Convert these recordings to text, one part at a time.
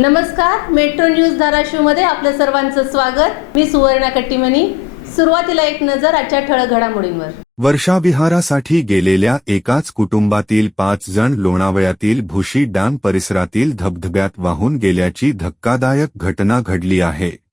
नमस्कार metro news धाराशिवमध्ये आपलं सर्वांचं स्वागत. मी सुवर्णा कट्टीमनी सुरुवातीला एक नजर आजच्या ठळक घडामोडींवर. वर्षाविहारासाठी गेलेल्या एकाच कुटुंबातील पाच जण लोणावळ्यातील भुशी डॅम परिसरातील धबधब्यात वाहून गेल्याची धक्कादायक घटना घडली आहे.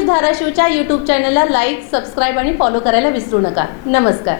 न्यूज धाराशिवच्या यूट्यूब चॅनलला लाईक सबस्क्राईब आणि फॉलो करायला विसरू नका. नमस्कार.